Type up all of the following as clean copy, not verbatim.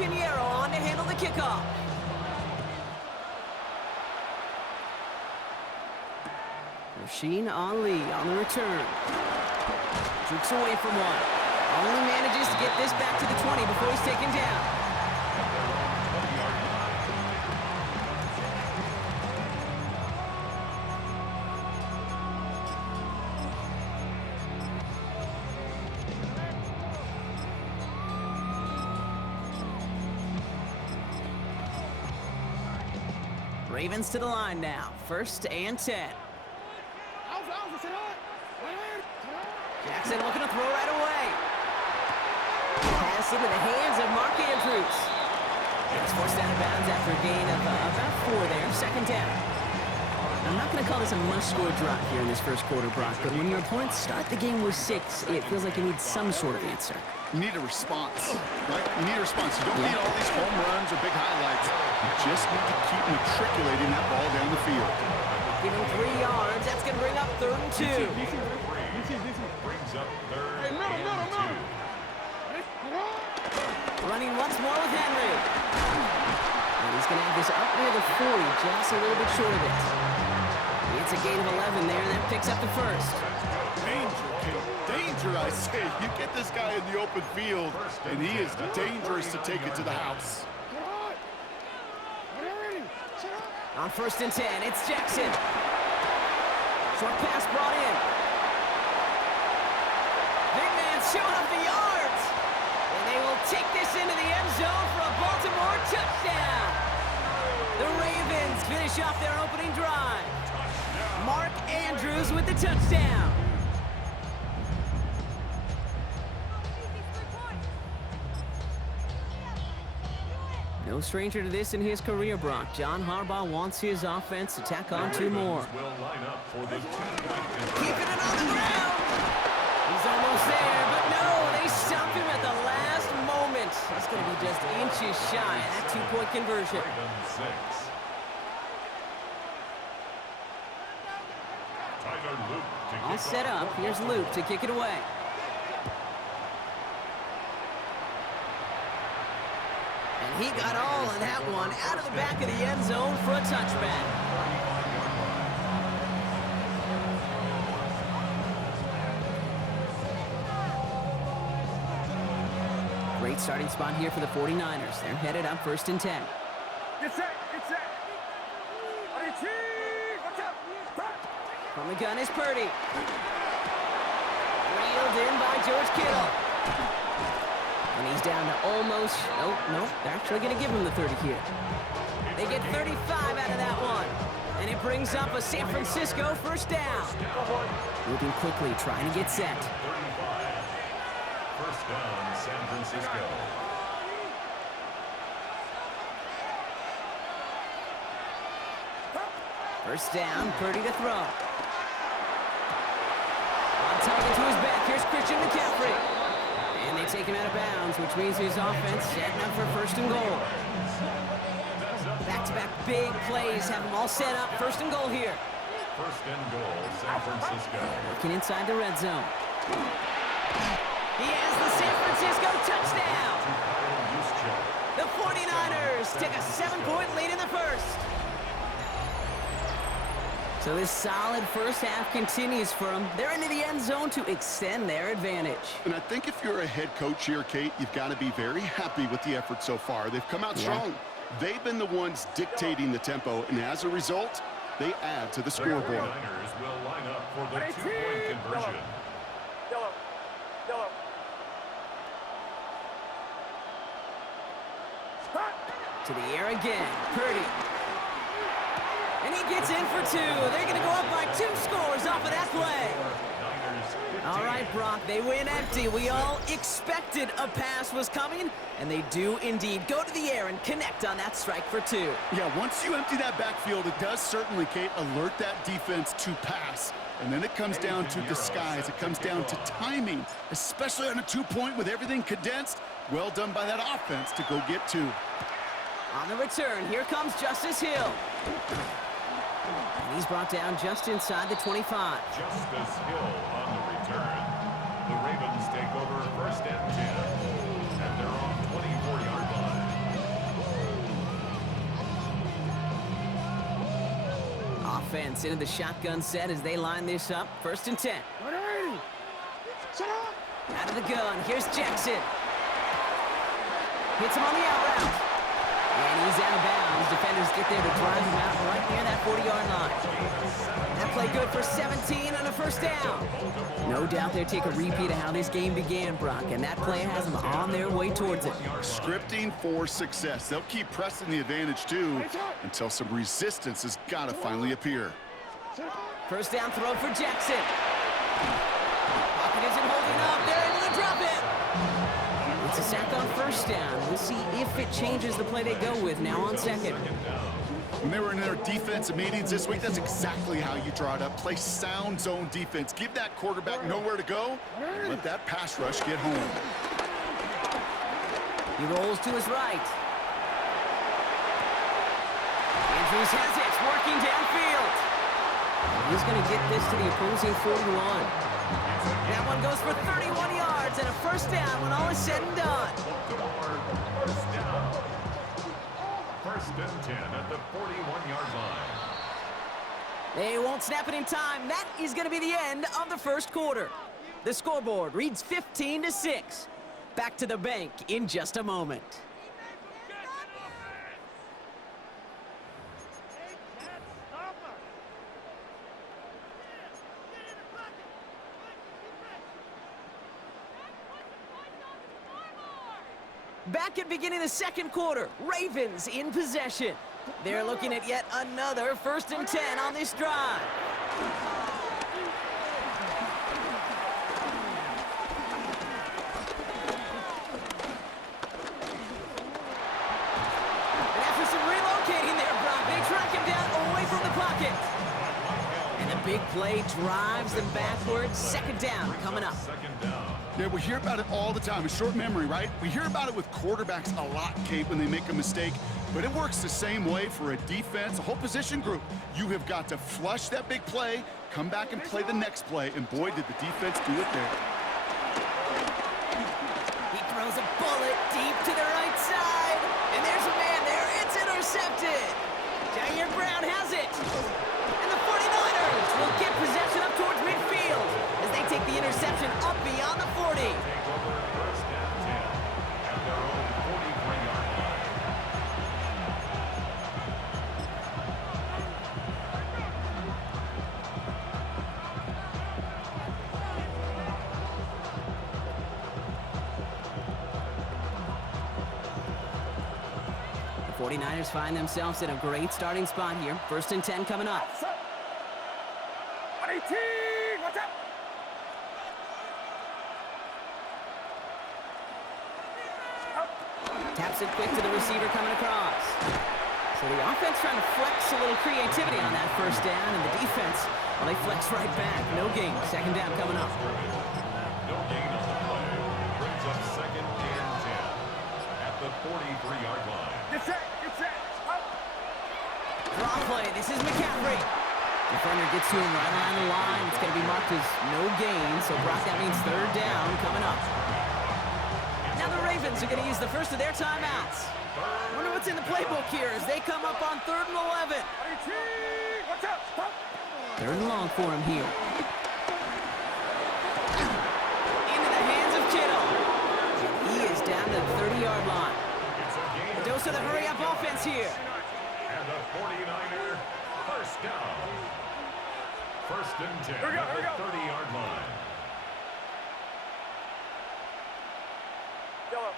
Pinheiro on to handle the kickoff. Rasheen Ali on the return. Jukes away from one. Only manages to get this back to the 20 before he's taken down. Ravens to the line now. 1st and 10. Jackson looking to throw right away. Pass into the hands of Mark Andrews. It's forced out of bounds after a gain of about 4 there. 2nd down. I'm not going to call this a must-score drive here in this first quarter, Brock, but when your opponents start the game with 6, it feels like you need some sort of answer. You need a response, right? You need a response. You don't need all these home runs or big highlights. You just need to keep matriculating that ball down the field. Give him 3 yards. That's going to bring up 3rd and 2. Brings up 3rd and 2. Running once more with Henry. And he's going to have this up near the 40, just a little bit short of it. It's a gain of 11 there, and that picks up the 1st. Danger, kid. Danger, I say. You get this guy in the open field, and he is dangerous to take it to the house. On 1st and 10, it's Jackson. Short pass brought in. Big man showing up the yards. And they will take this into the end zone for a Baltimore touchdown. The Ravens finish off their opening drive. Mark Andrews with the touchdown. No stranger to this in his career, Brock. John Harbaugh wants his offense to tack on 2 more. Keeping it on the ground. He's almost there, but no, they stopped him at the last moment. He's going to be just inches shy of that 2-point conversion. All set up. Here's Luke to kick it away. And he got all of that one out of the back of the end zone for a touchback. Great starting spot here for the 49ers. They're headed up 1st and 10. Get set, get set. From the gun is Purdy. Reeled in by George Kittle. And he's down to almost, no, they're actually going to give him the 30 here. They get 35 out of that one. And it brings up a San Francisco 1st down. Moving quickly, trying to get set. 1st down, San Francisco. First down, Purdy to throw. On target to his back, here's Christian McCaffrey. And they take him out of bounds, which means his offense setting up for 1st and goal. Back-to-back big plays have them all set up. 1st and goal here. 1st and goal, San Francisco. Looking inside the red zone. He has the San Francisco touchdown. The 49ers take a 7-point lead in the 1st. So this solid 1st half continues for them. They're into the end zone to extend their advantage. And I think if you're a head coach here, Kate, you've got to be very happy with the effort so far. They've come out strong. They've been the ones dictating the tempo, and as a result, they add to the scoreboard. The 49ers will line up for the 2-point conversion. Yellow. To the air again, Purdy. And he gets in for 2. They're going to go up by 2 scores off of that play. All right, Brock, they win empty. We all expected a pass was coming, and they do indeed go to the air and connect on that strike for 2. Yeah, once you empty that backfield, it does certainly, Kate, alert that defense to pass. And then it comes down to disguise. It comes down to timing, especially on a 2-point with everything condensed. Well done by that offense to go get 2. On the return, here comes Justice Hill. And he's brought down just inside the 25. Justice Hill on the return. The Ravens take over 1st and 10 at their own 24-yard line. offense into the shotgun set as they line this up. 1st and 10. Out of the gun. Here's Jackson. Hits him on the out route. And he's out of bounds. Defenders get there to drive him out right near that 40-yard line. That play good for 17 on a 1st down. No doubt they'll take a repeat of how this game began, Brock, and that play has them on their way towards it. Scripting for success. They'll keep pressing the advantage, too, until some resistance has got to finally appear. 1st down throw for Jackson. Pocket isn't holding up. They're able to drop it. It's a sack on 1st down. We'll see if it changes the play they go with now on 2nd. When they were in their defensive meetings this week, that's exactly how you draw it up. Play sound zone defense. Give that quarterback nowhere to go, and let that pass rush get home. He rolls to his right. Andrews has it, working downfield. He's going to get this to the opposing 41. That one goes for 31 yards and a 1st down when all is said and done. 1st and 10 at the 41-yard line. They won't snap it in time. That is going to be the end of the 1st quarter. The scoreboard reads 15-6. Back to the bank in just a moment. Back at beginning of the 2nd quarter, Ravens in possession. They're looking at yet another 1st and 10 on this drive. And after some relocating there, Brock, they track him down away from the pocket. And the big play drives them backwards. 2nd down coming up. 2nd down. Yeah, we hear about it all the time. A short memory, right? We hear about it with quarterbacks a lot, Kate, when they make a mistake. But it works the same way for a defense, a whole position group. You have got to flush that big play, come back and play the next play, and boy, did the defense do it there. He throws a bullet deep to the right side. And there's a man there. It's intercepted. Jair Brown has it. And the 49ers will get possession up towards midfield as they take the interception up beyond the 40. Take over 1st and 10 at their own 43-yard line. The 49ers find themselves in a great starting spot here. 1st and 10 coming up. 18, watch out! Taps it quick to the receiver coming across. So the offense trying to flex a little creativity on that 1st down, and the defense, well, they flex right back. No gain. 2nd down coming up. No gain on the play. Brings up 2nd and 10 at the 43-yard line. Get set, get set, up! Draw play. This is McCaffrey. Defender gets to him right around the line. It's going to be marked as no gain, so Brock, that means 3rd down coming up. Now the Ravens are going to use the first of their timeouts. Wonder what's in the playbook here as they come up on 3rd and 11. 18, watch out, stop! 3rd and long for him here. Into the hands of Kittle. He is down to the 30-yard line. A dose of the hurry-up offense here. And the 49er 1st down. 1st and 10 Here we go, at here we the go. 30-yard line. Yellow.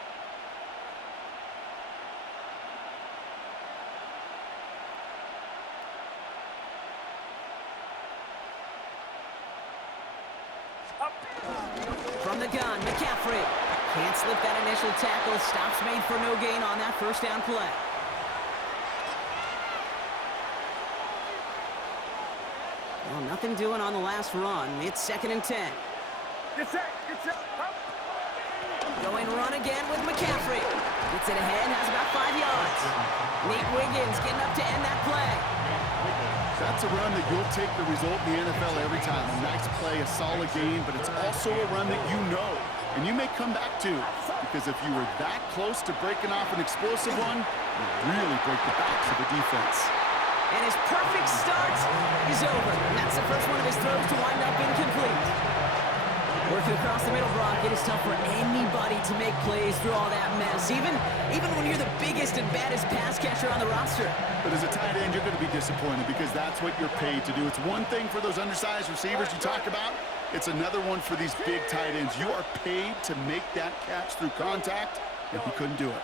Up. From the gun, McCaffrey. Can't slip that initial tackle. Stops made for no gain on that 1st down play. Well, nothing doing on the last run. It's 2nd and 10. Get set, up! Going run again with McCaffrey. Gets it ahead, has about 5 yards. Nate Wiggins getting up to end that play. That's a run that you'll take the result in the NFL every time. A nice play, a solid game, but it's also a run that you know, and you may come back to, because if you were that close to breaking off an explosive one, you really break the backs of the defense. And his perfect start is over. And that's the first one of his throws to wind up incomplete. Working across the middle, Brock, it is tough for anybody to make plays through all that mess, even when you're the biggest and baddest pass catcher on the roster. But as a tight end, you're going to be disappointed because that's what you're paid to do. It's one thing for those undersized receivers you talk about. It's another one for these big tight ends. You are paid to make that catch through contact, and he couldn't do it.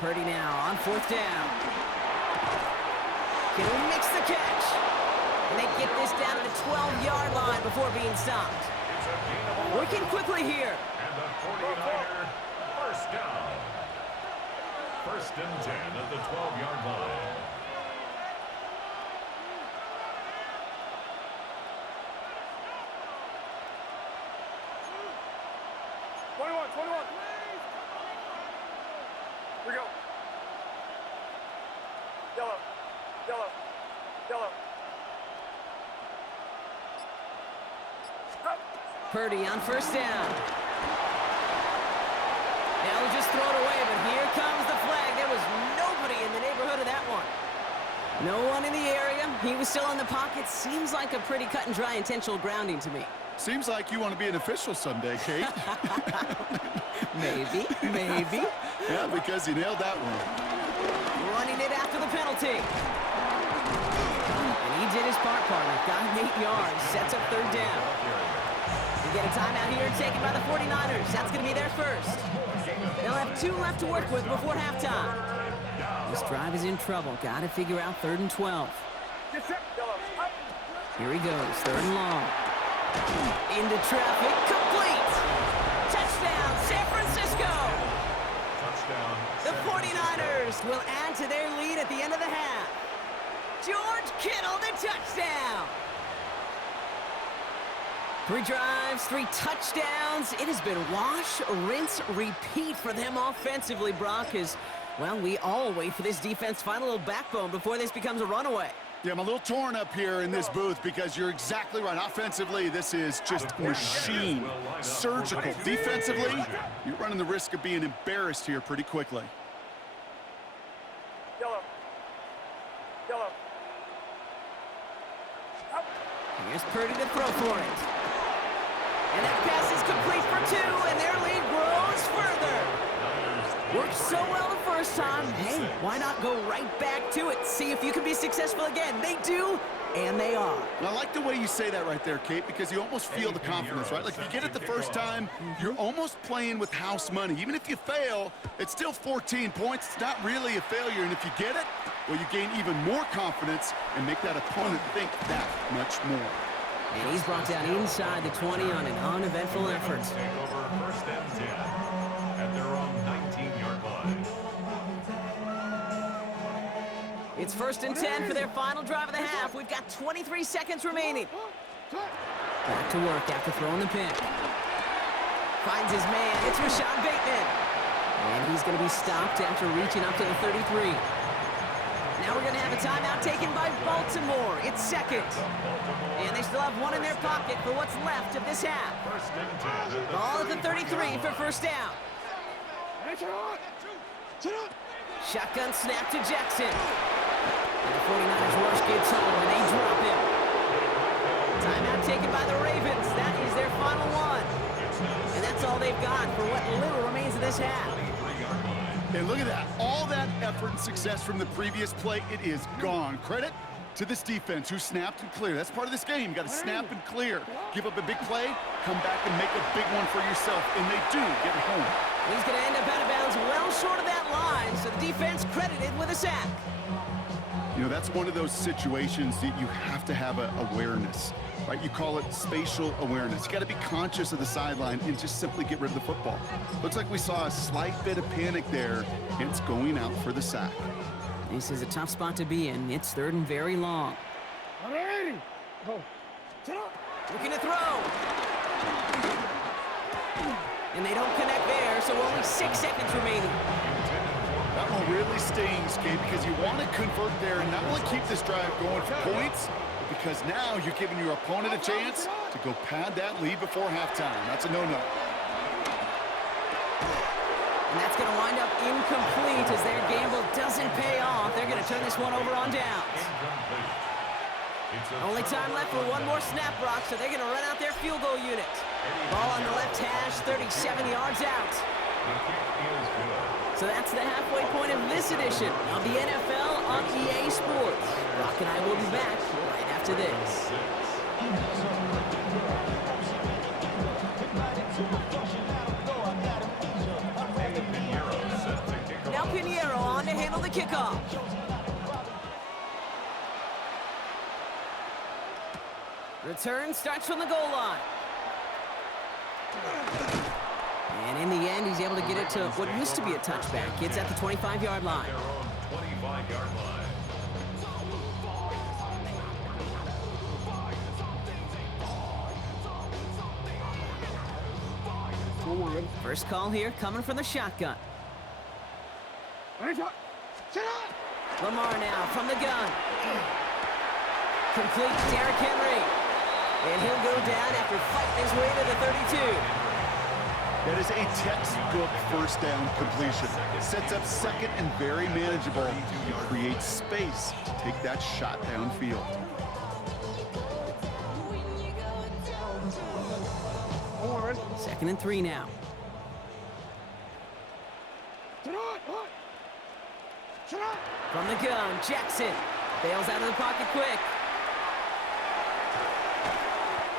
Purdy now on 4th down. Kittle makes the catch. And they get this down to the 12-yard line before being stopped. Working quickly here. And the 49er first down. 1st and 10 at the 12-yard line. Here we go. Yellow. Yellow. Yellow. Up. Purdy on 1st down. Now he'll just throw it away, but here comes the flag. There was nobody in the neighborhood of that one. No one in the area. He was still in the pocket. Seems like a pretty cut and dry intentional grounding to me. Seems like you want to be an official someday, Kate. Maybe, maybe. Yeah, because you nailed that one. Running it after the penalty. And he did his part, partner. Got him 8 yards. Sets up 3rd down. We get a timeout here taken by the 49ers. That's going to be their first. They'll have 2 left to work with before halftime. This drive is in trouble. Got to figure out 3rd and 12. Get set. Yellow. Up. Here he goes. 3rd and long. Into traffic. Complete. Touchdown, San Francisco. Touchdown. The 49ers will add to their lead at the end of the half. George Kittle, the touchdown. 3 drives, 3 touchdowns. It has been wash, rinse, repeat for them offensively, Brock, as, well, we all wait for this defense to find a little backbone before this becomes a runaway. Yeah, I'm a little torn up here in this booth because you're exactly right. Offensively, this is just machine, surgical. Defensively, you're running the risk of being embarrassed here pretty quickly. Yellow. Yellow. Up. Here's Purdy to throw for it. And that pass is complete for 2, and their lead grows further. Worked so well the first time. Hey, why not go right back to it? See if you can be successful again. They do, and they are. And I like the way you say that right there, Kate, because you almost feel the confidence, right? Like if you get it the first time, you're almost playing with house money. Even if you fail, it's still 14 points. It's not really a failure. And if you get it, well, you gain even more confidence and make that opponent think that much more. And he's brought down inside the 20 on an uneventful effort. Take over 1st and 10 at their own 19-yard line. It's 1st and 10 for their final drive of the half. We've got 23 seconds remaining. Back to work after throwing the pick. Finds his man. It's Rashad Bateman. And he's going to be stopped after reaching up to the 33. Now we're going to have a timeout taken by Baltimore. It's 2nd. And they still have 1 in their pocket for what's left of this half. 1st and 10 at the Ball at the 33 for 1st down. Shotgun snap to Jackson. And the 49ers rush gets home, and they drop him. Timeout taken by the Ravens. That is their final one. And that's all they've got for what little remains of this half. And look at that. All that effort and success from the previous play, it is gone. Credit to this defense who snapped and cleared. That's part of this game. You got to snap and clear. Give up a big play, come back and make a big one for yourself. And they do get it home. He's going to end up out of bounds well short of that line, so the defense credited with a sack. You know, that's one of those situations that you have to have awareness, right? You call it spatial awareness. You got to be conscious of the sideline and just simply get rid of the football. Looks like we saw a slight bit of panic there. It's going out for the sack. This is a tough spot to be in. It's 3rd and very long. Looking to throw. And they don't connect there, so only 6 seconds remaining. That one really stings, Kate, because you want to convert there and not only keep this drive going for points, but because now you're giving your opponent a chance to go pad that lead before halftime. That's a no-no. And that's going to wind up incomplete as their gamble doesn't pay off. They're going to turn this one over on downs. Only time left for one more snap, Brock, so they're going to run out their field goal unit. Ball on the left hash, 37 yards out. So that's the halfway point of this edition of the NFL on EA Sports. Brock and I will be back right after this. Now Pinheiro on to handle the kickoff. Return starts from the goal line. And in the end, he's able to get it to what used to be a touchback. It's at the 25-yard line. Their own 25-yard line. First call here coming from the shotgun. Lamar now from the gun. Complete to Derrick Henry. And he'll go down after fighting his way to the 32. That is a textbook first down completion. Sets up second and very manageable. You create space to take that shot downfield. Second and 3 now. From the gun, Jackson bails out of the pocket quick.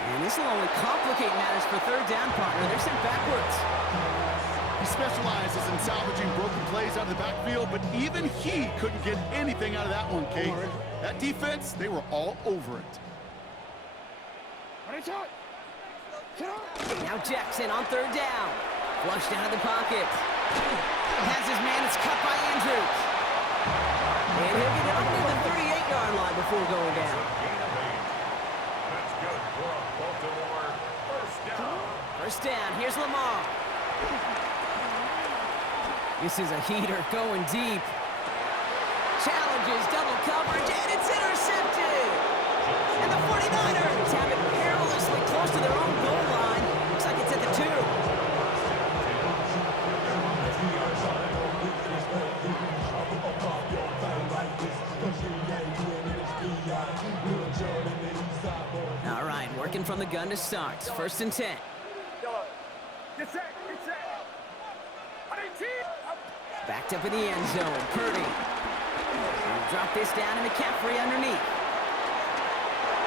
And this will only complicate matters for third down, partner. They're sent backwards. He specializes in salvaging broken plays out of the backfield, but even he couldn't get anything out of that one, Kate. That defense, they were all over it. Now Jackson on third down. Flushed out of the pocket. Has his man, it's cut by Andrews. And he'll get it up to the 38-yard line before going down. That's good for a Baltimore first down. First down, here's Lamar. This is a heater going deep. Challenges double coverage, and it's intercepted. And the 49ers have it perilously close to their own goal line. Looks like it's at the 2. All right, working from the gun to start. First and 10. Get set. Backed up in the end zone. Purdy. He'll drop this down to McCaffrey underneath.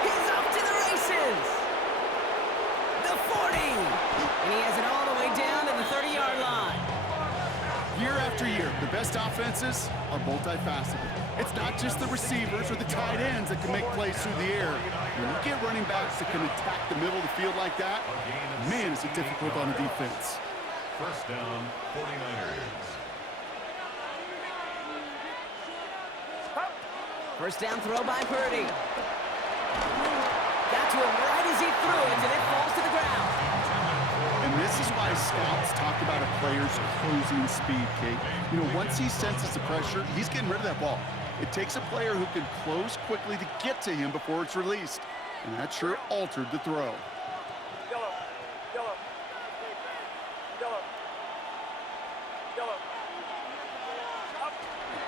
He's off to the races. The 40. And he has it all the way down to the 30-yard line. Year after year, the best offenses are multifaceted. It's not just the receivers or the tight ends that can make plays through the air. When you get running backs that can attack the middle of the field like that, man, is it difficult on the defense. First down, 49ers. First down throw by Purdy. Got to him right as he threw it, and it falls to the ground. And this is why scouts talk about a player's closing speed, Kate. You know, once he senses the pressure, he's getting rid of that ball. It takes a player who can close quickly to get to him before it's released. And that sure altered the throw. Yellow.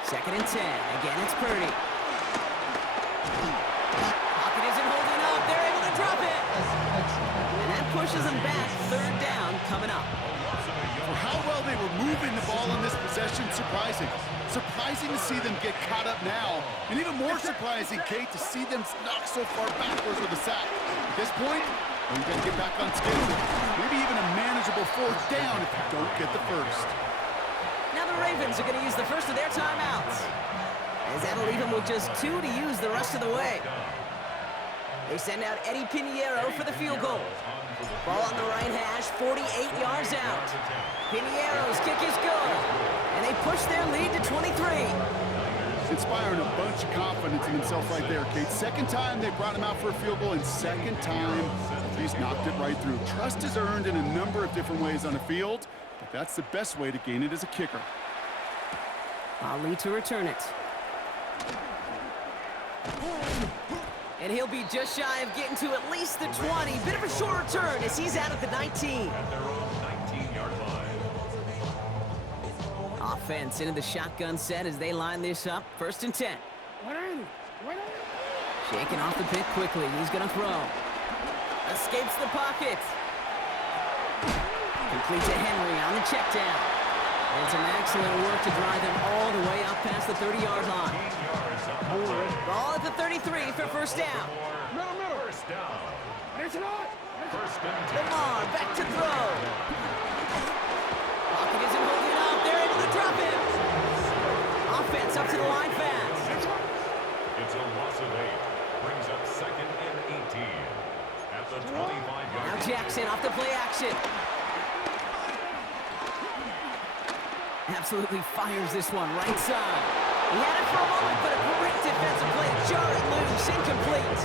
Second and 10. Again, it's Purdy. Pocket isn't holding up. They're able to drop it. And that pushes them back. Third down coming up. For how well they were moving the ball in this possession, surprising. Surprising to see them get caught up now. And even more surprising, Kate, to see them knock so far backwards with a sack. At this point, you got to get back on schedule. Maybe even a manageable fourth down if you don't get the first. Now the Ravens are going to use the first of their timeouts, as that'll leave them with just 2 to use the rest of the way. They send out Eddie Pinheiro for the field goal. Ball on the right hash, 48 yards out. Pinheiro's kick is good, and they push their lead to 23. Inspiring a bunch of confidence in himself right there, Kate. Second time they brought him out for a field goal, and second time he's knocked it right through. Trust is earned in a number of different ways on the field, but that's the best way to gain it as a kicker. Ali to return it. And he'll be just shy of getting to at least the 20. Bit of a short return as he's out at the 19. At their own 19-yard line. offense into the shotgun set as they line this up. 1st and 10. Shaking off the pick quickly. He's going to throw. Escapes the pocket. Complete to Henry on the check down. And some excellent work to drive them all the way up past the 30-yard line. Ball at the 33 for 1st down. First down. First and 10. Lamar back to throw. Pocket isn't holding up. They're able to drop him. Offense up to the line fast. It's a loss of 8. Brings up 2nd and 18. At the 25-yard Now line. Jackson off the play action. Absolutely fires this one right side. He had it for a moment, but a great defensive play to jar it loose. Incomplete.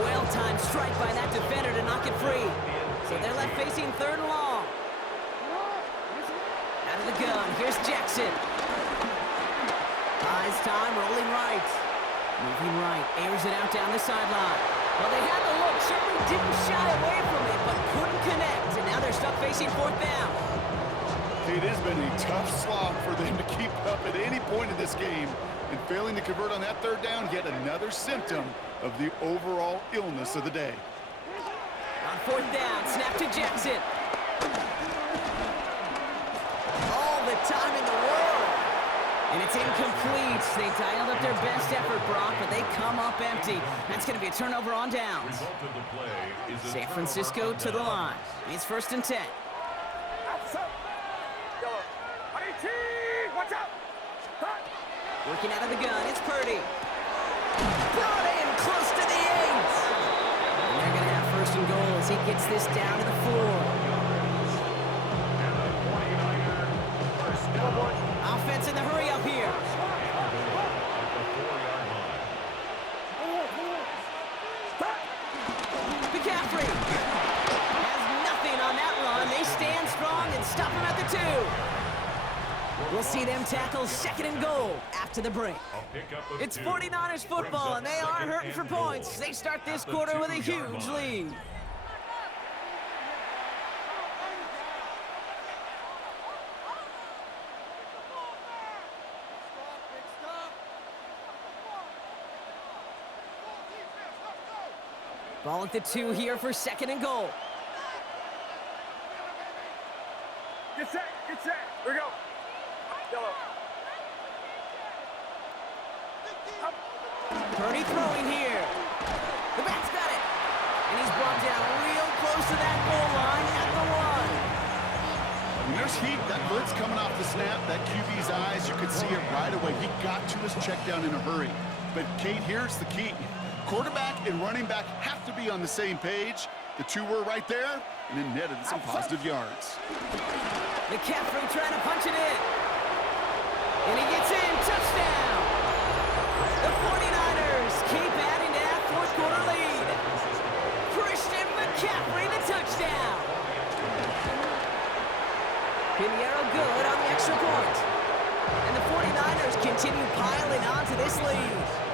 Well-timed strike by that defender to knock it free. So they're left facing 3rd and long. Out of the gun, here's Jackson. Buys time, rolling right. Moving right, airs it out down the sideline. Well, they had the look, certainly didn't shy away from it, but couldn't connect. And now they're stuck facing 4th down. It has been a tough slog for them to keep up at any point in this game. And failing to convert on that 3rd down, yet another symptom of the overall illness of the day. On 4th down, snap to Jackson. All the time in the world. And it's incomplete. They dialed up their best effort, Brock, but they come up empty. That's going to be a turnover on downs. Result of the play is a San turnover Francisco on to the down. line. It's 1st and 10. Watch out! Working out of the gun, it's Purdy. Brought in close to the 8. And they're going to have 1st and goal as he gets this down to the 4. And the 49er first down. Offense in the hurry up here. At the 4-yard line. McCaffrey has nothing on that run. They stand strong and stop him at the 2. We'll see them tackle 2nd and goal after the break. A pickup of It's 2. 49ers football, and they are hurting for points. They start this quarter with a huge lead. Ball at the 2 here for 2nd and goal. Get set! Get set! Here we go! Yellow. Purdy throwing here. The back's got it. And he's brought down real close to that goal line at the 1. When there's heat, that blitz coming off the snap, that QB's eyes, you could see it right away. He got to his check down in a hurry. But, Kate, here's the key. Quarterback and running back have to be on the same page. The 2 were right there, and it netted some positive yards. McCaffrey trying to punch it in. And he gets in. Touchdown. The 49ers keep adding to that 4th quarter lead. Christian McCaffrey, the touchdown. Pinheiro good on the extra point. And the 49ers continue piling on to this lead.